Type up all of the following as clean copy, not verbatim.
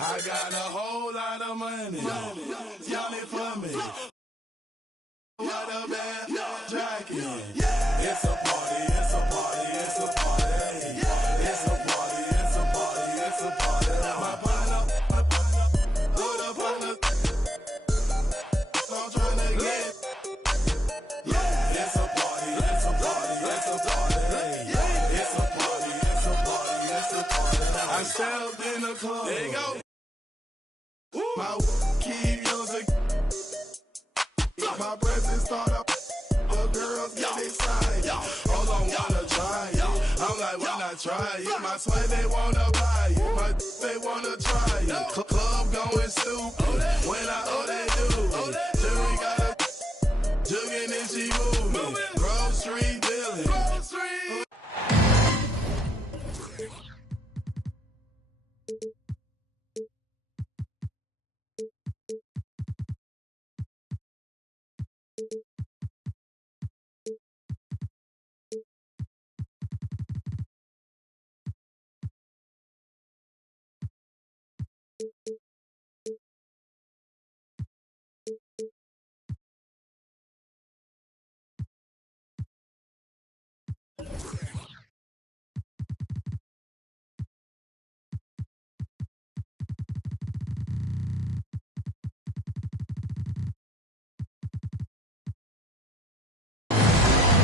I got a whole lot of money. Y'all it for me. What a bad jacket. It's a party, it's a party, it's a party. It's a party, it's a party, it's a party. My partner, put up on the. I'm trying to get. It's a party, it's a party, it's a party. It's a party, it's a party, it's a party. I stepped in the club. There you go. My keep music. My presence start up. The girls get excited. Hold on, wanna try it. I'm like, why not try it? My sweat, they wanna buy it. My they wanna try it. Club going stupid. When they do it. Jury got a jugging and she moving. Grove Street dealing.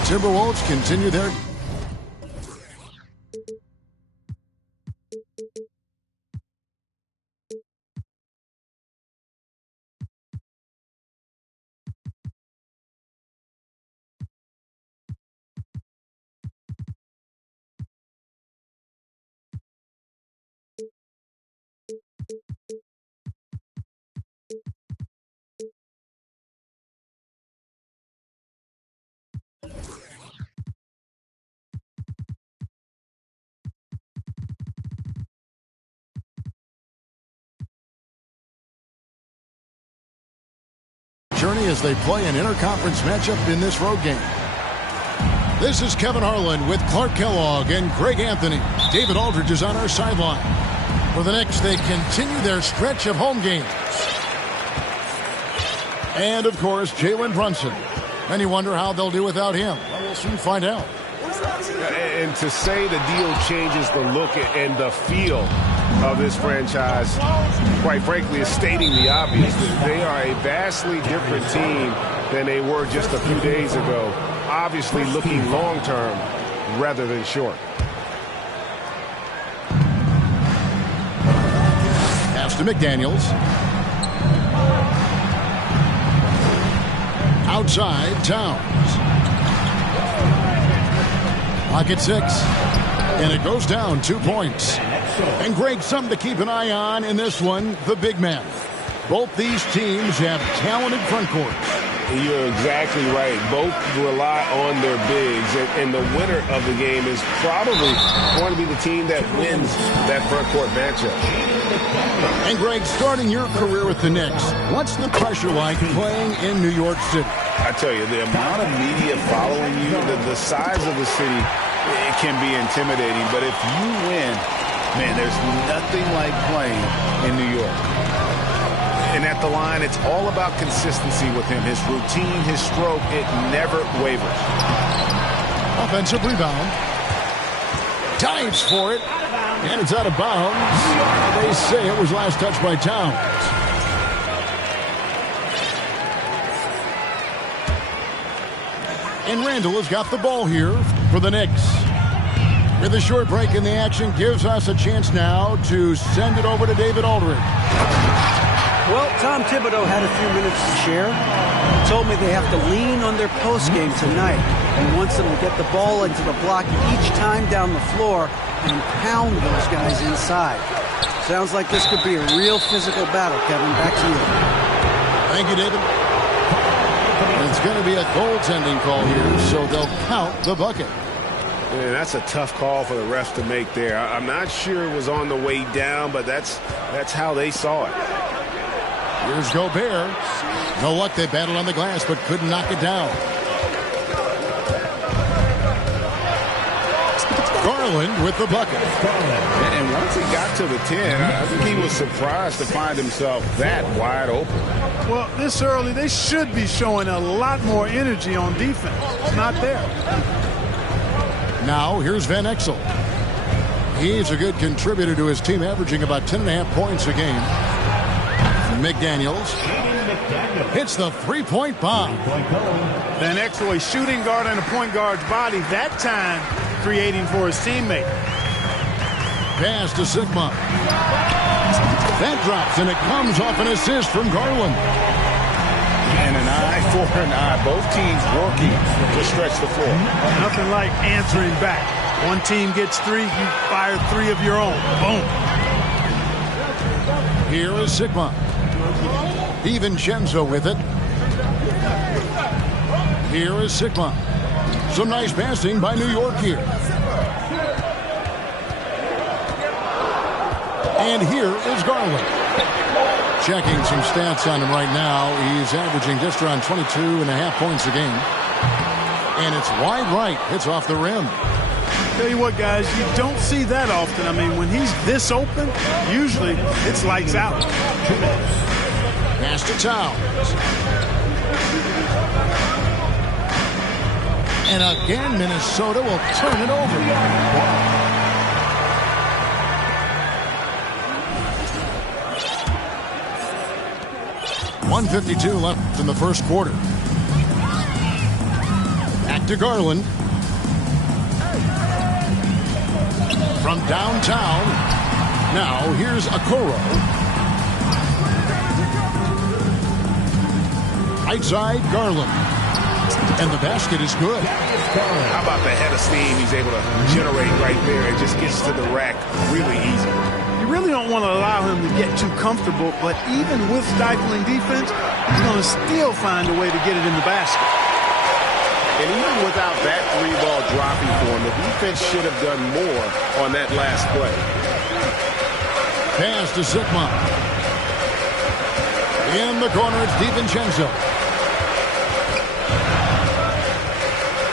Timberwolves continue their... journey as they play an interconference matchup in this road game. This is Kevin Harlan with Clark Kellogg and Greg Anthony. David Aldridge is on our sideline. For the Knicks, they continue their stretch of home games. And, of course, Jalen Brunson. And you wonder how they'll do without him. Well, we'll soon find out. And to say the deal changes the look and the feel of this franchise, quite frankly, is stating the obvious. They are a vastly different team than they were just a few days ago. Obviously looking long-term rather than short. Pass to McDaniels. Outside, Towns. Pocket 6. And it goes down 2 points. And Greg, something to keep an eye on in this one, the big man. Both these teams have talented front courts. You're exactly right. Both rely on their bigs, and the winner of the game is probably going to be the team that wins that front court matchup. And Greg, starting your career with the Knicks, what's the pressure like playing in New York City? I tell you, the amount of media following you, the size of the city, it can be intimidating. But if you win, man, there's nothing like playing in New York. And at the line, it's all about consistency with him. His routine, his stroke, it never wavers. Offensive rebound. Dives for it. And it's out of bounds. They say it was last touched by Towns. And Randall has got the ball here for the Knicks. With a short break in the action, gives us a chance now to send it over to David Aldridge. Well, Tom Thibodeau had a few minutes to share. He told me they have to lean on their postgame tonight. He wants them to get the ball into the block each time down the floor and pound those guys inside. Sounds like this could be a real physical battle, Kevin. Back to you. Thank you, David. It's going to be a goaltending call here, so they'll count the bucket. Man, that's a tough call for the refs to make there. I'm not sure it was on the way down, but that's how they saw it. Here's Gobert. No luck, they battled on the glass, but couldn't knock it down. Garland with the bucket. And once he got to the 10, I think he was surprised to find himself that wide open. Well, this early, they should be showing a lot more energy on defense. It's not there. Now, here's Van Exel. He's a good contributor to his team, averaging about 10.5 points a game. McDaniels hits the three-point bomb. Van Exel, a shooting guard and a point guard's body, that time creating for his teammate. Pass to Sigma. That drops, and it comes off an assist from Garland. And an eye for an eye. Both teams working to stretch the floor. Nothing like answering back. One team gets 3, you fire 3 of your own. Boom. Here is Sigma. DiVincenzo with it. Here is Sigma. Some nice passing by New York here. And here is Garland. Checking some stats on him right now. He's averaging just around 22.5 points a game. And it's wide right. It's off the rim. Tell you what, guys, you don't see that often. I mean, when he's this open, usually it's lights out. Pass to Towns. And again, Minnesota will turn it over. .152 left in the first quarter. Back to Garland. From downtown. Now here's Okoro. Right side, Garland. And the basket is good. How about the head of steam he's able to generate right there? It just gets to the rack really easy. You really don't want to allow him to get too comfortable, but even with stifling defense, he's going to still find a way to get it in the basket. And even without that 3-ball dropping for him, the defense should have done more on that last play. Pass to Sigma. In the corner, it's DiVincenzo.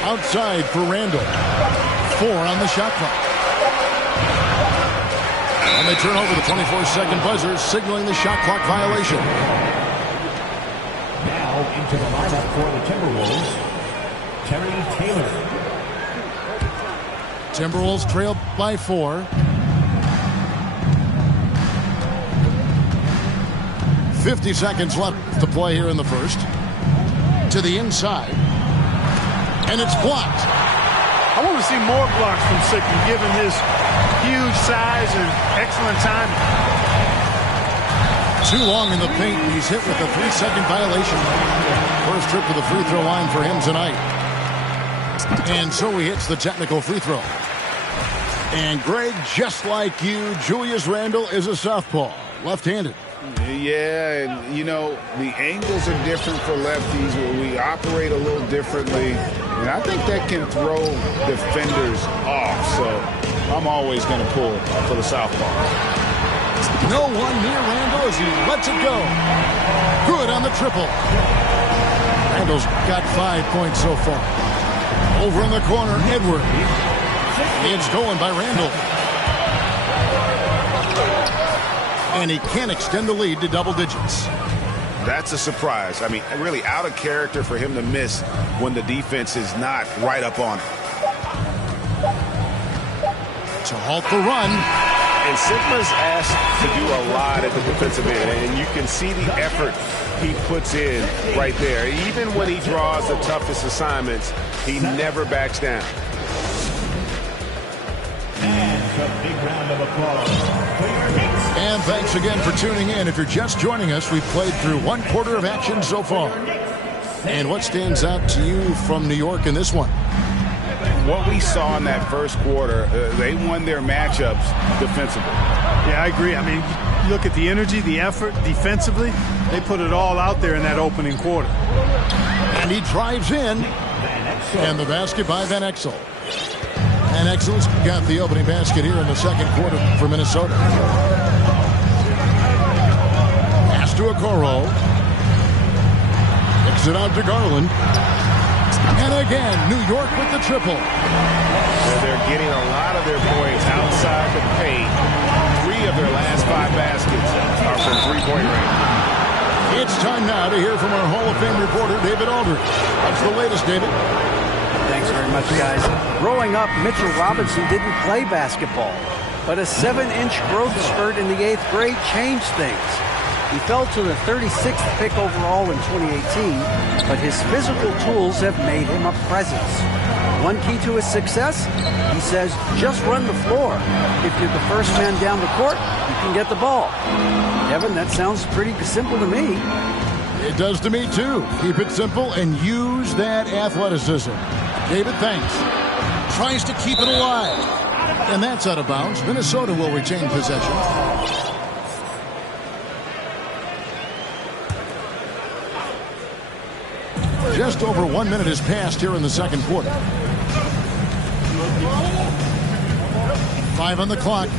Outside for Randall. 4 on the shot clock. And they turn over the 24-second buzzer, signaling the shot clock violation. Now into the lineup for the Timberwolves, Terry Taylor. Timberwolves trail by 4. 50 seconds left to play here in the first. To the inside. And it's blocked. I want to see more blocks from Sigma, given his huge size and excellent timing. Too long in the paint. He's hit with a 3-second violation. First trip to the free throw line for him tonight. And so he hits the technical free throw. And Greg, just like you, Julius Randle is a southpaw, left-handed. Yeah, and you know, the angles are different for lefties. We operate a little differently. And I think that can throw defenders off. So I'm always going to pull for the southpaw. No one near Randle as he lets it go. Good on the triple. Randle's got 5 points so far. Over in the corner, Edward. It's going by Randle. And he can't extend the lead to double digits. That's a surprise. I mean, really out of character for him to miss when the defense is not right up on him. To halt the run. And Sigma's asked to do a lot at the defensive end, and you can see the effort he puts in right there. Even when he draws the toughest assignments, he never backs down. And a big round of applause for your hits. And thanks again for tuning in. If you're just joining us, we've played through 1 quarter of action so far. And what stands out to you from New York in this one? What we saw in that first quarter, they won their matchups defensively. Yeah, I agree. I mean, you look at the energy, the effort defensively, they put it all out there in that opening quarter. And he drives in. And the basket by Van Exel. Van Exel's got the opening basket here in the second quarter for Minnesota. Pass to Okoro. Kicks it out to Garland. And again, New York with the triple. Yeah, They're getting a lot of their points outside the paint. 3 of their last 5 baskets are from three-point range. It's time now to hear from our Hall of Fame reporter, David Aldridge. What's the latest, David? Thanks very much, guys. Growing up, Mitchell Robinson didn't play basketball, but a 7-inch growth spurt in the 8th grade changed things. He fell to the 36th pick overall in 2018, but his physical tools have made him a presence. One key to his success, he says, just run the floor. If you're the first man down the court, you can get the ball. Kevin, that sounds pretty simple to me. It does to me, too. Keep it simple and use that athleticism. David, thanks. Tries to keep it alive. And that's out of bounds. Minnesota will retain possession. Just over 1 minute has passed here in the second quarter. 5 on the clock.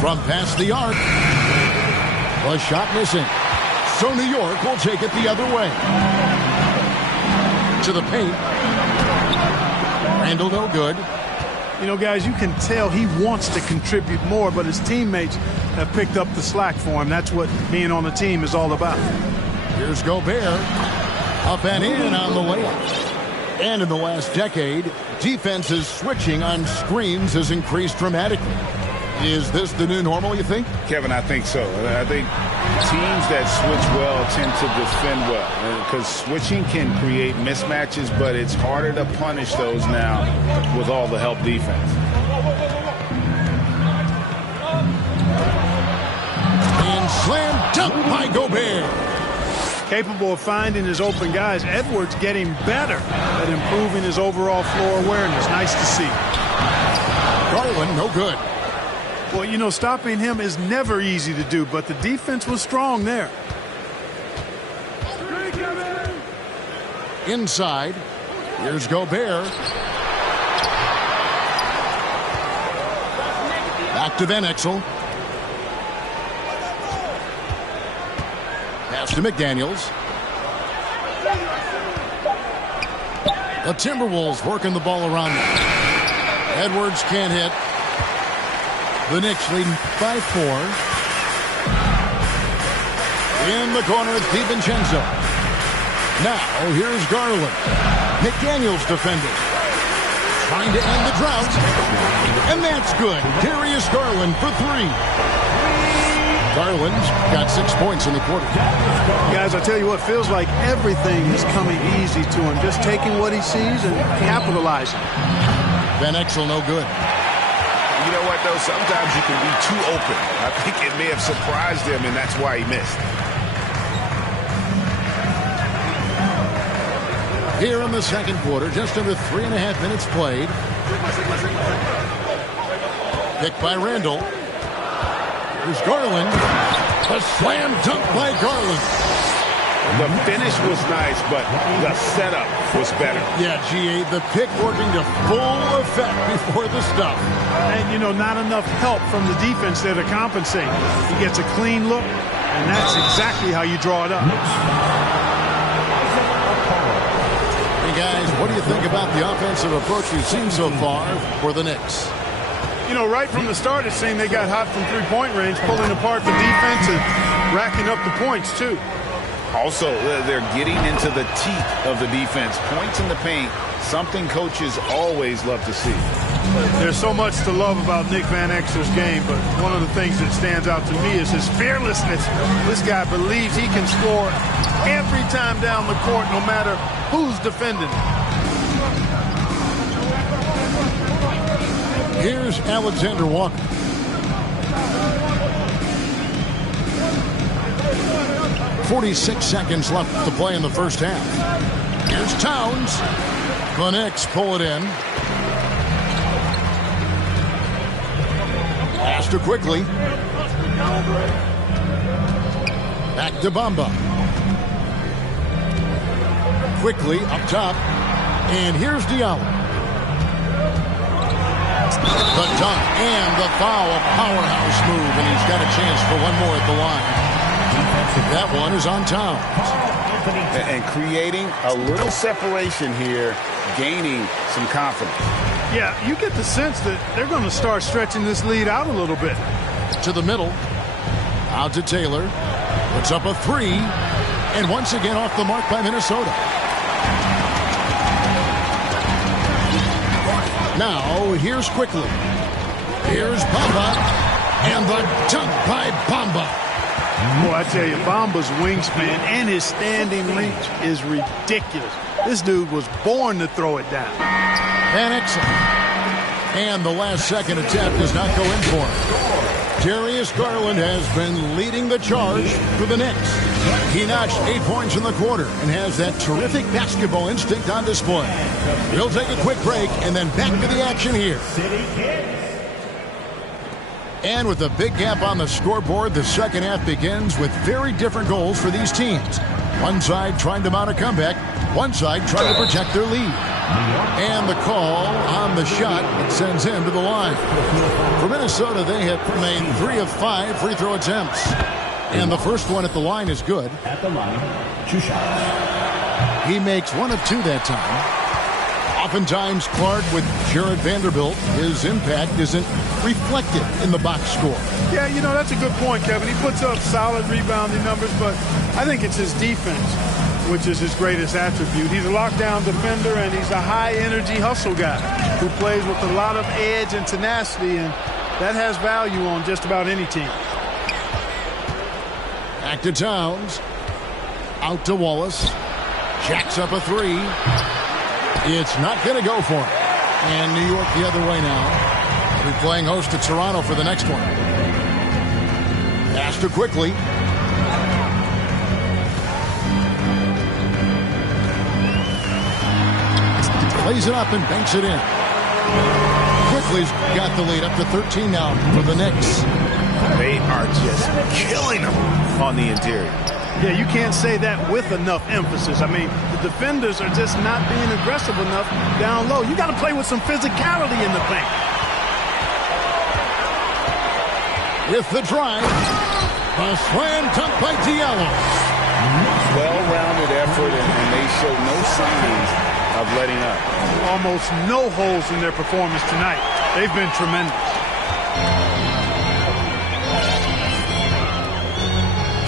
From past the arc. The shot missing. So New York will take it the other way. To the paint. Randall no good. You know, guys, you can tell he wants to contribute more, but his teammates have picked up the slack for him. That's what being on the team is all about. Here's Gobert. Up and in on the layup. And in the last decade, defenses switching on screens has increased dramatically. Is this the new normal, you think? Kevin, I think so. I think teams that switch well tend to defend well because switching can create mismatches, but it's harder to punish those now with all the help defense. And slam dunk by Gobert. Capable of finding his open guys, Edwards getting better at improving his overall floor awareness. Nice to see. Garland, no good. Well, you know, stopping him is never easy to do, but the defense was strong there. Inside. Here's Gobert. Back to Van Exel. Pass to McDaniels. The Timberwolves working the ball around them. Edwards can't hit. The Knicks leading by 4. In the corner, it's DiVincenzo. Now, here's Garland. McDaniels defending. Trying to end the drought. And that's good. Darius Garland for 3. Garland's got 6 points in the quarter. Guys, I tell you what, feels like everything is coming easy to him. Just taking what he sees and capitalizing. Van Exel, no good. You know what, though? Sometimes you can be too open. I think it may have surprised him, and that's why he missed. Here in the second quarter, just under 3.5 minutes played. Picked by Randall. Here's Garland. A slam dunk by Garland. The finish was nice, but the setup was better. Yeah, G.A., the pick working to full effect before the stuff. And, you know, not enough help from the defense there to compensate. He gets a clean look, and that's exactly how you draw it up. Hey, guys, what do you think about the offensive approach you've seen so far for the Knicks? You know, right from the start, it seemed they got hot from three-point range, pulling apart the defense and racking up the points, too. Also, they're getting into the teeth of the defense. Points in the paint, something coaches always love to see. There's so much to love about Nick Van Exel's game, but one of the things that stands out to me is his fearlessness. This guy believes he can score every time down the court, no matter who's defending. Here's Alexander Walker. .46 seconds left to play in the first half. Here's Towns. The Knicks pull it in. Pass to Quickly. Back to Bamba. Quickly up top. And here's Diallo. The dunk and the foul. A powerhouse move. And he's got a chance for one more at the line. That one is on Towns. and creating a little separation here, gaining some confidence. Yeah, you get the sense that they're going to start stretching this lead out a little bit. To the middle. Out to Taylor. Puts up a three. And once again off the mark by Minnesota. Now, here's Quickly. Here's Bamba. And the dunk by Bamba. Boy, I tell you, Bamba's wingspan and his standing reach is ridiculous. This dude was born to throw it down. Van Exel. And the last second attempt does not go in for him. Darius Garland has been leading the charge for the Knicks. He notched 8 points in the quarter and has that terrific basketball instinct on display. We'll take a quick break and then back to the action here. And with a big gap on the scoreboard, the second half begins with very different goals for these teams. One side trying to mount a comeback, one side trying to protect their lead. And the call on the shot that sends him to the line. For Minnesota, they have made 3 of 5 free throw attempts. And the first one at the line is good. At the line, 2 shots. He makes 1 of 2 that time. Oftentimes, Clark, with Jared Vanderbilt, his impact isn't reflected in the box score. Yeah, you know, that's a good point, Kevin. He puts up solid rebounding numbers, but I think it's his defense, which is his greatest attribute. He's a lockdown defender, and he's a high-energy hustle guy who plays with a lot of edge and tenacity, and that has value on just about any team. Back to Towns. Out to Wallace. Jacks up a three. It's not going to go for him. And New York the other way now. They'll be playing host to Toronto for the next one. Pass to Quickly. Plays it up and banks it in. Quickly's got the lead up to 13 now for the Knicks. They are just killing them on the interior. Yeah, you can't say that with enough emphasis. I mean, the defenders are just not being aggressive enough down low. You got to play with some physicality in the paint. With the drive, a slam dunk by Diallo. Well-rounded effort, and they show no signs of letting up. Almost no holes in their performance tonight. They've been tremendous.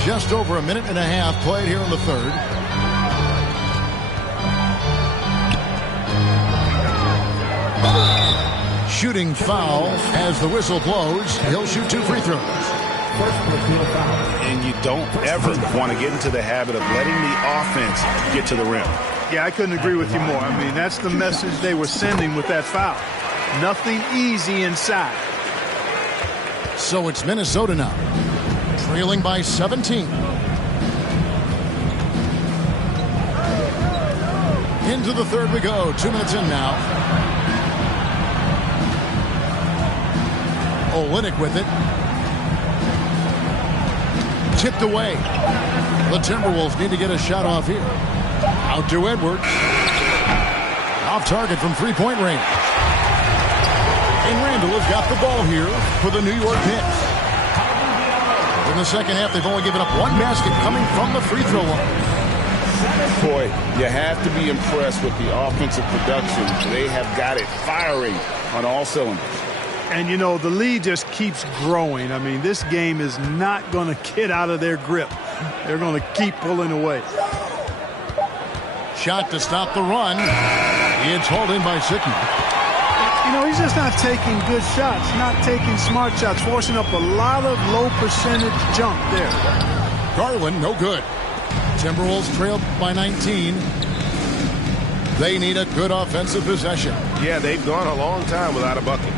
Just over a minute and a half played here in the third. Shooting foul as the whistle blows. He'll shoot 2 free throws. And you don't ever want to get into the habit of letting the offense get to the rim. Yeah, I couldn't agree with you more. I mean, that's the message they were sending with that foul. Nothing easy inside. So it's Minnesota now, trailing by 17. Into the third we go. 2 minutes in now. Olynyk with it. Tipped away. The Timberwolves need to get a shot off here. Out to Edwards. Off target from three-point range. And Randall has got the ball here for the New York Knicks. In the second half, they've only given up 1 basket coming from the free throw line. Boy, you have to be impressed with the offensive production. They have got it firing on all cylinders. And, you know, the lead just keeps growing. I mean, this game is not going to get out of their grip. They're going to keep pulling away. Shot to stop the run. It's hauled in by Sickman. You know, he's just not taking good shots, not taking smart shots, forcing up a lot of low percentage jump there. Garland, no good. Timberwolves trailed by 19. They need a good offensive possession. Yeah, they've gone a long time without a bucket.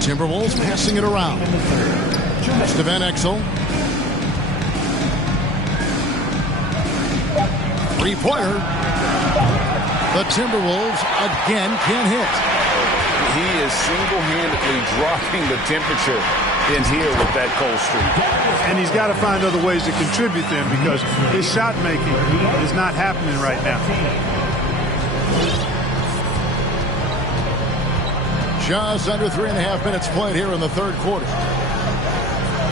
Timberwolves passing it around. To Van Exel. Three-pointer. The Timberwolves again can't hit. He is single-handedly dropping the temperature in here with that cold streak. And he's got to find other ways to contribute then, because his shot making is not happening right now. Just under 3.5 minutes played here in the third quarter.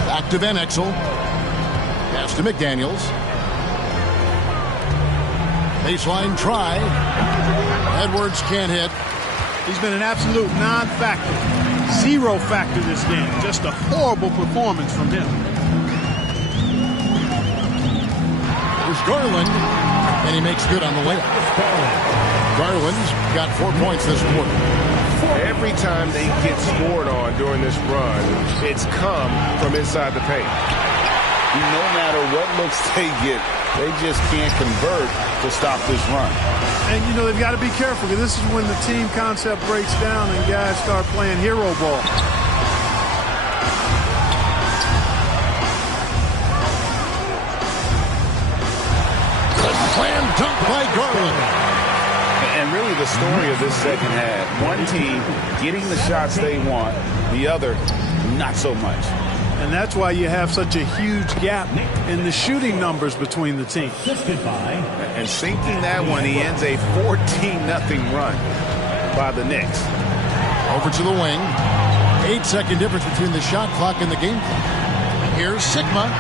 Back to Van Exel. Pass to McDaniels. Baseline try. Edwards can't hit. He's been an absolute non-factor. Zero factor this game. Just a horrible performance from him. There's Garland, and he makes good on the layup. Garland's got 4 points this quarter. Every time they get scored on during this run, it's come from inside the paint. No matter what looks they get, they just can't convert to stop this run. And, you know, they've got to be careful because this is when the team concept breaks down and guys start playing hero ball. Slam dunk by Garland. And really the story of this second half, one team getting the shots they want, the other not so much. And that's why you have such a huge gap in the shooting numbers between the teams. And sinking that one, he ends a 14-0 run by the Knicks. Over to the wing. 8-second difference between the shot clock and the game clock. Here's Sigma.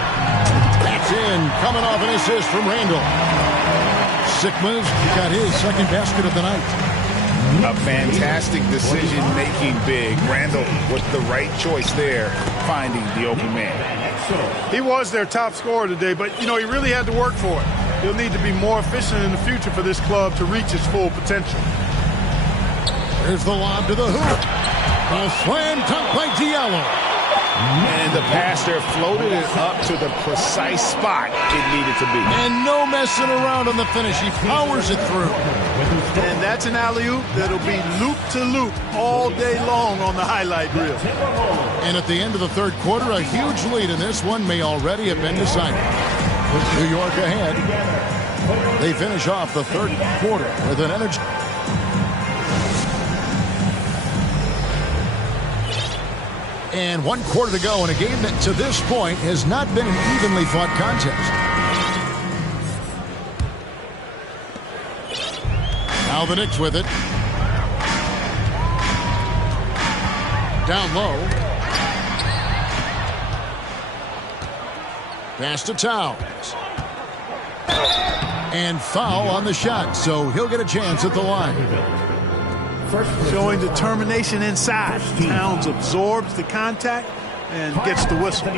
That's in. Coming off an assist from Randall. Sigma's got his second basket of the night. A fantastic decision-making big. Randall with the right choice there, finding the open man. He was their top scorer today, but, you know, he really had to work for it. He'll need to be more efficient in the future for this club to reach its full potential. There's the lob to the hoop. A slam dunk by Diallo. And the pass there floated it up to the precise spot it needed to be. And no messing around on the finish. He powers it through. And that's an alley-oop that'll be loop-to-loop all day long on the highlight reel. And at the end of the third quarter, a huge lead in this one may already have been decided. With New York ahead, they finish off the third quarter with an energy. And 1 quarter to go in a game that to this point has not been an evenly fought contest. Now the Knicks with it. Down low. Pass to Towns. And foul on the shot, so he'll get a chance at the line. Showing determination inside. Towns absorbs the contact and gets the whistle.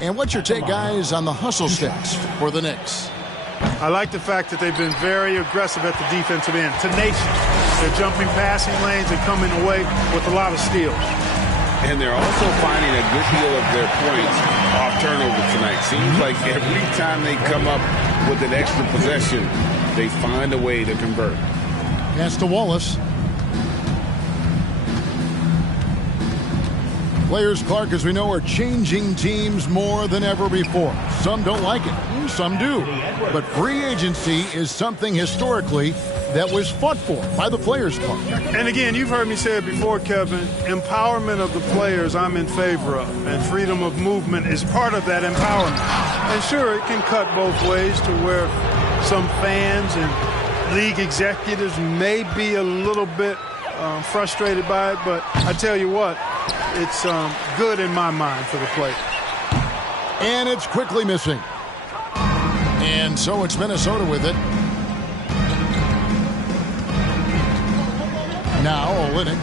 And what's your take, guys, on the hustle stats for the Knicks? I like the fact that they've been very aggressive at the defensive end. Tenacious. They're jumping passing lanes and coming away with a lot of steals. And they're also finding a good deal of their points off turnover tonight. Seems like every time they come up with an extra possession, they find a way to convert. Pass to Wallace. Players, Clark, as we know, are changing teams more than ever before. Some don't like it, some do. But free agency is something historically that was fought for by the players, Clark. And again, you've heard me say it before, Kevin, empowerment of the players I'm in favor of, and freedom of movement is part of that empowerment. And sure, it can cut both ways to where some fans and league executives may be a little bit frustrated by it, but I tell you what, it's good in my mind for the players. And it's quickly missing. And so it's Minnesota with it. Now Olynyk.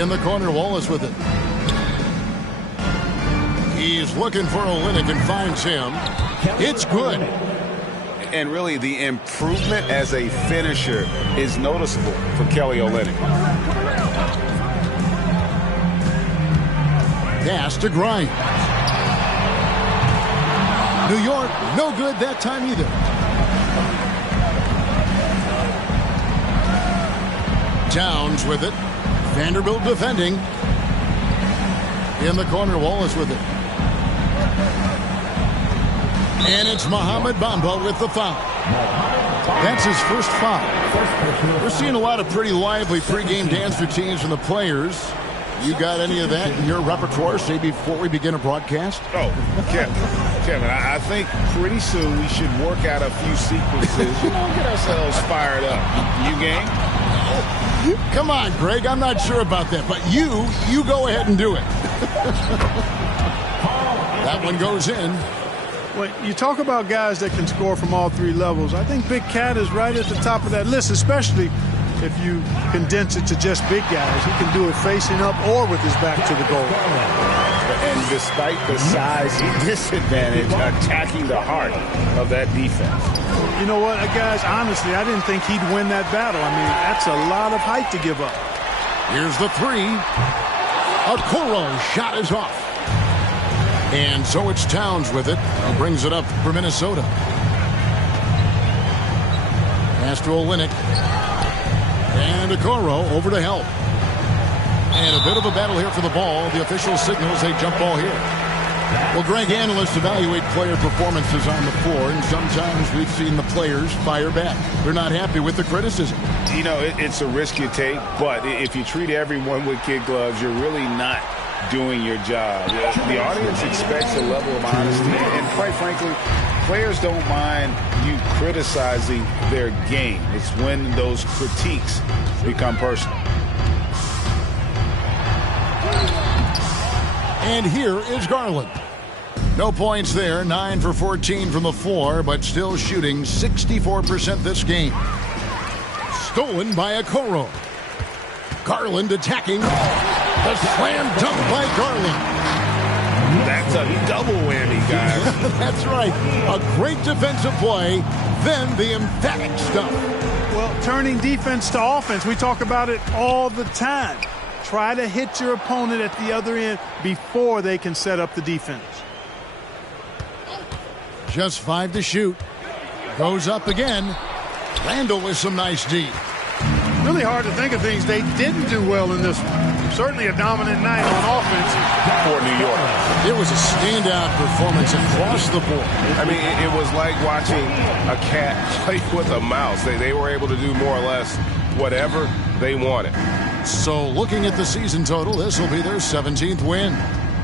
In the corner, Wallace with it. He's looking for Olynyk and finds him. It's good. And really, the improvement as a finisher is noticeable for Kelly Olynyk. Pass to Grimes. New York, no good that time either. Towns with it. Vanderbilt defending. In the corner, Wallace with it. And it's Mohamed Bamba with the foul. That's his first foul. We're seeing a lot of pretty lively pregame dance routines from the players. You got any of that in your repertoire, say, before we begin a broadcast? Oh, Kevin, I think pretty soon we should work out a few sequences. Get ourselves fired up. You game? Come on, Greg. I'm not sure about that, but you go ahead and do it. That one goes in. When you talk about guys that can score from all three levels, I think Big Cat is right at the top of that list, especially if you condense it to just big guys. He can do it facing up or with his back to the goal. And despite the size disadvantage, attacking the heart of that defense. You know what, guys, honestly, I didn't think he'd win that battle. I mean, that's a lot of height to give up. Here's the three. Okoro's shot is off. And so it's Towns with it. He brings it up for Minnesota. Pass to Olynyk. And Okoro over to help. And a bit of a battle here for the ball. The official signals a jump ball here. Well, Greg, analysts evaluate player performances on the floor, and sometimes we've seen the players fire back. They're not happy with the criticism. You know, it's a risk you take, but if you treat everyone with kid gloves, you're really not doing your job. The audience expects a level of honesty, and quite frankly, players don't mind you criticizing their game. It's when those critiques become personal. And here is Garland. No points there, 9 for 14 from the floor, but still shooting 64% this game. Stolen by Okoro. Garland attacking. The slam dunk by Garland. That's a double whammy, guys. That's right. A great defensive play, then the emphatic stuff. Well, turning defense to offense, we talk about it all the time. Try to hit your opponent at the other end before they can set up the defense. Just 5 to shoot. Goes up again. Randall with some nice D. Really hard to think of things they didn't do well in this one. Certainly a dominant night on offense For New York. It was a standout performance across the board. I mean, it was like watching a cat play with a mouse. They were able to do more or less whatever they wanted. So looking at the season total, this will be their 17th win.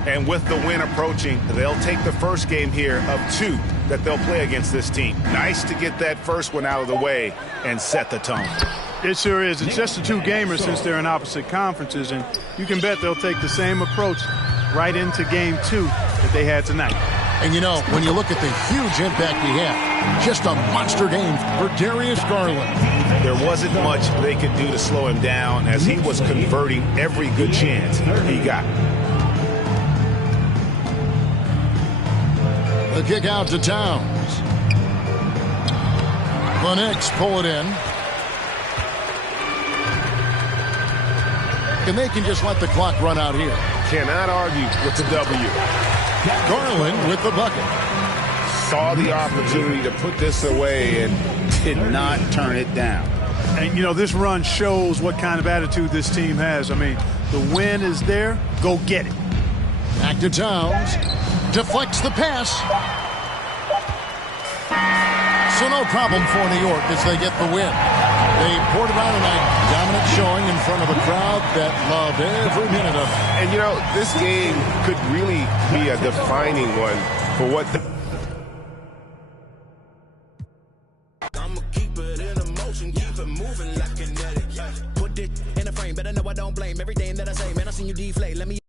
And with the win approaching, they'll take the first game here of 2 that they'll play against this team. Nice to get that first one out of the way and set the tone. It sure is. It's just a 2-gamer since they're in opposite conferences, and you can bet they'll take the same approach right into game 2 that they had tonight. And you know, when you look at the huge impact he had, just a monster game for Darius Garland. There wasn't much they could do to slow him down as he was converting every good chance he got. The kick out to Towns. The Knicks pull it in. And they can just let the clock run out here. Cannot argue with the W. Garland with the bucket. Saw the opportunity to put this away and did not turn it down. And, you know, this run shows what kind of attitude this team has. I mean, the win is there. Go get it. Back to Towns. Deflects the pass. So no problem for New York as they get the win. They poured it on tonight. Dominant showing in front of a crowd that loved every minute of it. And, you know, this game could really be a defining one for what the I'ma keep it in motion, keep it moving like kinetic. Put it in a frame, but I know I don't blame everything that I say. Man, I seen you deflate. Let me